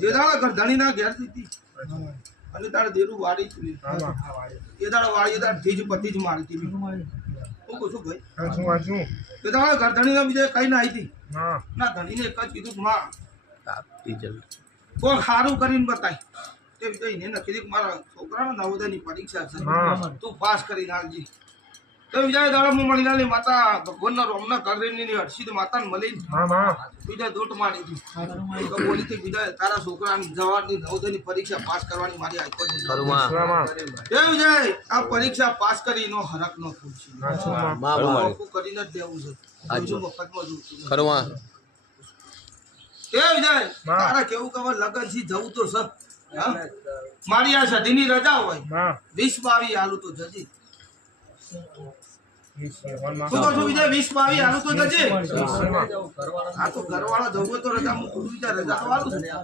જે દાડા ગરધણી ના ઘેર દીધી અને તારે દેરું વાડી ચૂલી એ દાડા વાડી તાર ધીજ પતિ જ મારતી હું કહું છું ભાઈ એ દાડા ગરધણી ના બીજે કઈ ના આવી ના ધણીને એક જ કીધું માં કોઈ સારું કરીને બતાય તે જઈને નક્કી કીધું મારા છોકરાનો નવોદયની પરીક્ષા છે તું પાસ કરીને આવજી તો બીજા દાડા હું મળી નાલી માતા ભગવાનના રોમના કરણીની હર્ષિત માતાને મળી બીજા દોટ મારી હતી બોલી હતી બીજા તારા છોકરાની જવાનની નવોદયની પરીક્ષા પાસ કરવાની મારી આઈકો વિજય આ પરીક્ષા પાસ કરી નો હરક નો થયું કરીને જ દેવું છે મફતમાં જોતું વિજય તારા કેવું કે લગન થી જવું તો સર મારી આ સધીની રજા હોય 20-22 આલુ તો જજી શું કહું છું વિજય 20-22 આલુ તો જજે આ તો ઘરવાળા જવું તો રજા મૂકું રજા તો આલું